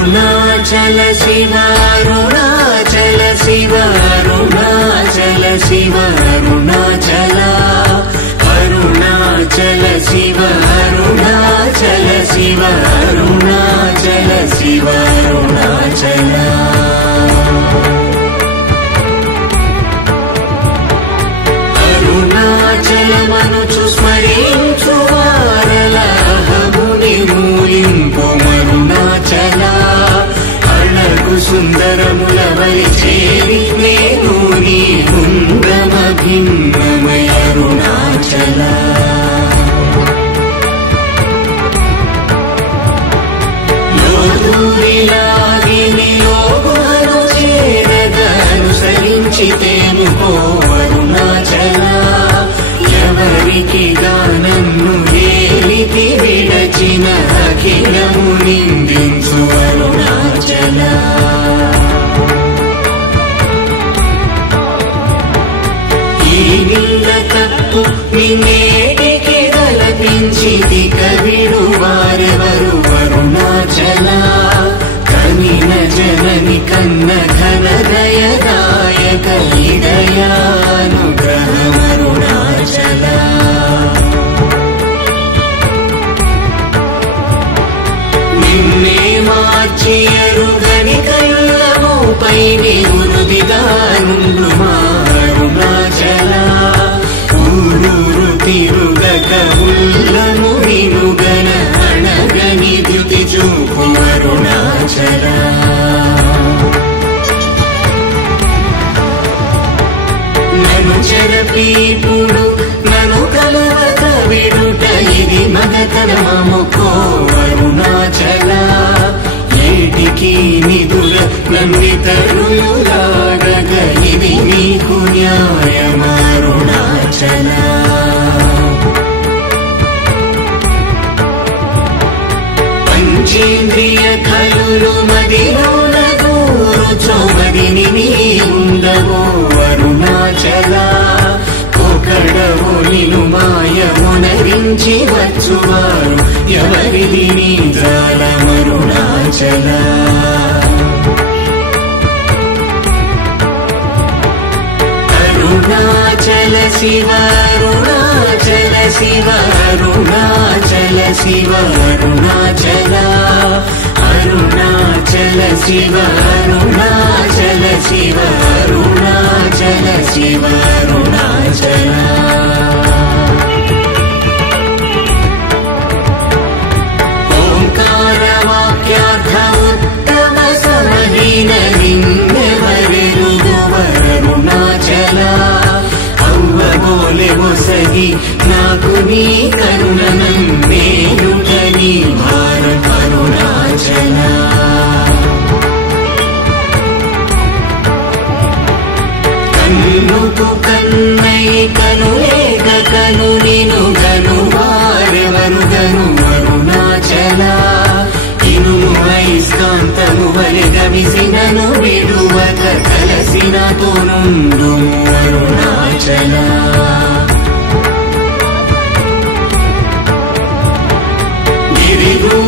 అరుణాచల శివ అరుణాచల శివ అరుణాచల శివ అరుణాచల అరుణాచల శివ అరుణాచల శివ అరుణాచల శివ అరుణాచల అరుణాచలమనుచు స్మరించు వారలహముని మూలింపు అరుణాచల అళగు సుందరముల వలి చేరి నేను నీ బృందమ భిన్నమయ అరుణాచల లోదూరిలాగిని లోగుహను చేరదనుసరించితేను పో అరుణాచల ఎవరికి గానన్ను వేలితి విడచిన అఖిలము నిందించు అరుణాచల ఈ నింద తప్పు నిన్నేటికి తలపించిది కవిడు వారెవరు అరుణాచల కనిన జనని కన్న ఘన దయదాయక హృదయానుగ్రహం అరుణాచల నిన్నే మార్చి ఎరుగని కళ్ళముపై నిరుదిగా నుండు మా అరుణాచల ఊరూరు తిరుగక ఉల్లము వినుగన అణగని ద్యుతి చూపు అరుణాచల నన్ను చెరపీపుడు నన్ను కలవక విడుట ఇది మగతరమముకో అరుణాచల ఏటికి నిదుర నన్నితరులాడగ ఇది నీకు న్యాయం అరుణాచల పంచేంద్రియ కలులు మదిలోన దూరుచోమదిని నీ ఉండవో అరుణాచల ఒకడవు నిను మాయమునరించి వచ్చువారు ఎవరిది నీ జాలమరుణాచల అరుణాచల శివ అరుణాచల శివ అరుణాచల శివ అరుణాచల అరుణాచల శివ అరుణాచల శివ అరుణాచల శివ అరుణాచల ఓంకార వాక్యార్థ ఉత్తమ సమహీన లింగవరెరుగు అరుణాచల అవ్వబోలె ఒసగి నాకు నీ కరుణనన్నేయుట నీ భారం అరుణాచల కన్నుకు కన్నై కనులేక కను నిను గను వారెవరు గను అరుణాచల ఇనుము ఐస్కాంతము వలె గమిసినను విడువక కలసినతో నుండు అరుణాచల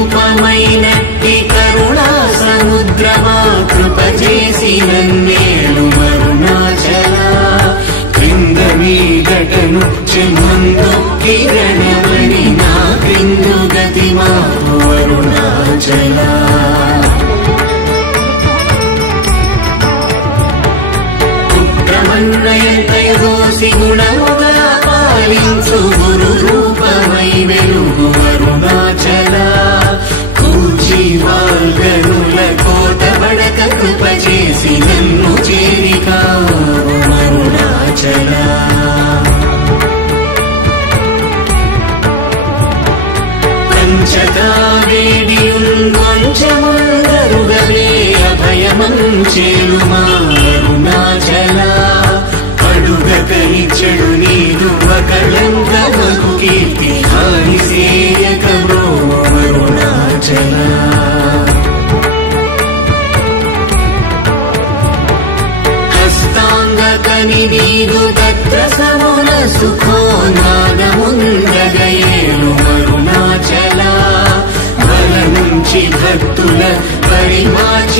గిరిరూపమైనట్టి కరుణా సముద్రమా కృప చేసి నన్నేలు అరుణాచల క్రింద మీదటను చెమ్మందు కిరణమణి నా క్రిందు గతి మాకు అరుణాచల పుత్రమన్నయంతయోసి గుణముగా పాలించు గురు రూపమై వెలుగు అరుణాచల కూచి వాల్గనుల కోట బడక కృప చేసి నన్ను చేరికావు అరుణాచల పంచతా వేడియుంగొంచెముందరుగవే అభయమంచేలుమా అరుణాచల అడుగకని చెడు నీదు ఒకళంకవకు కీర్తి హాని సేయక బ్రో అరుణాచల హస్తాంగకని నీదు తత్ర సమున సుఖో నాగముందగయేలు అరుణాచల బల నుంచి భక్తుల పరి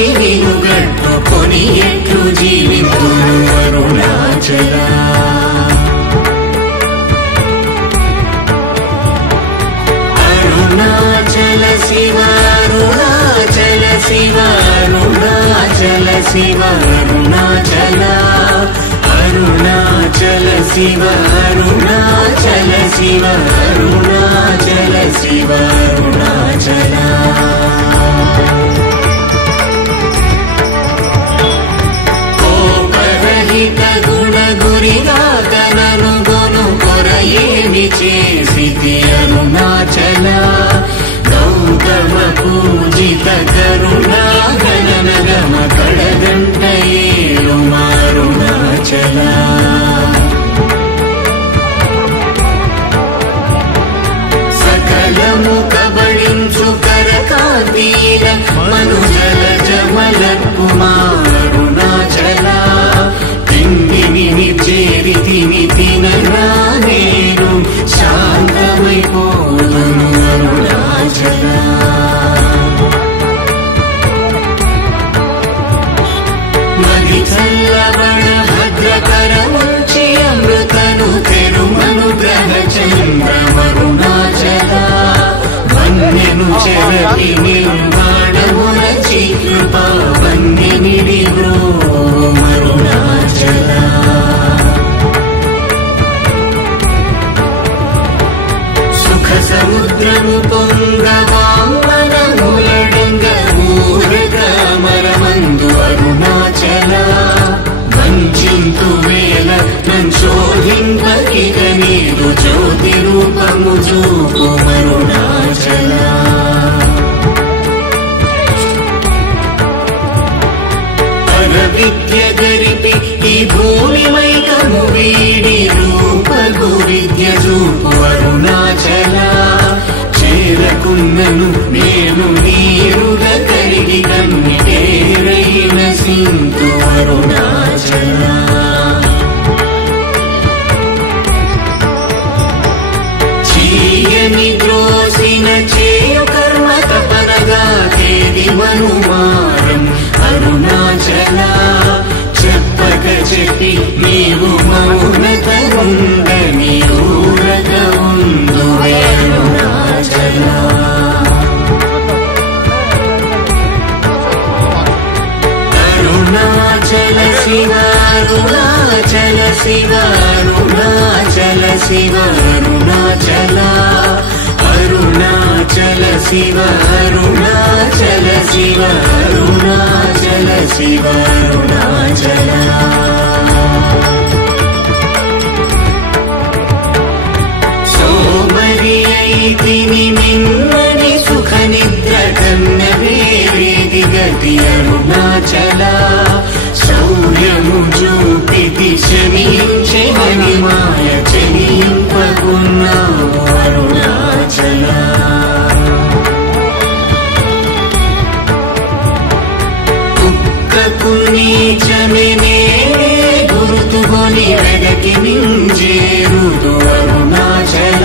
చివినుగట్టుకొని ఎట్లు జీవింతును అరుణాచల అరుణాచల శివ అరుణాచల శివ అరుణాచల శివ అరుణాచల అరుణాచల శివ అరుణాచల శివ అరుణాచల శివ అరుణాచల కోపరహిత గుణ గురిగాకనను గొను కొరయేమి చేసితి అరుణాచల గౌతమ పూజిత కరుణా గణనగమ కడగంట ఏలు అరుణాచల సకలము కబళించు కరకాంతీల మనుజల జమల కుమారుణాచల తిండిని చేరితిని తినరా నేను శాంతమైపోదును అరుణాచల మది చల్లబడ భద్రకరముంచి అమృతను తెరుమనుగ్రహ చంద్రమరుణాచల వన్యను చెరటి నిర్మాణమురచి కృపా వన్యనిడి మరుణాచల సుఖ సముద్రము పొంగవామనములడంగ ఊరగమరమందు అరుణాచల వంచింతు వేల నంశోహింపకిగ నీదు జ్యోతి రూపము చూపు మరుణాచల విద్య గరిపి ఈ భూమి మైకము వీడి రూపగు విద్య చూపు అరుణాచల చేరకున్నను నేను నీరుగ కరిగి కన్నిటేరైన సింతు అరుణాచల చీయని ద్రోసిన చేయు కర్మ తపనగా తేది మనుమారం అరుణాచల చెప్పక చెప్పి నీవు మౌనత ఉందని ఊరక ఉందు అరుణాచల అరుణాచల శివ అరుణాచల శివ అరుణాచల శివ అరుణాచల అరుణాచల శివ అరుణాచల శివ అరుణాచల శివ అరుణాచల సోమరి అయితిని నిన్నని సుఖ నిద్ర కన్న వేరేది గతి అరుణాచల శౌర్యము చూపితి శమించే మాయ చెలింపకున్నావు అరుణాచల కుక్కకు నీచమే గుర్తుకొని వెనక్కి నించేరుదు అరుణాచల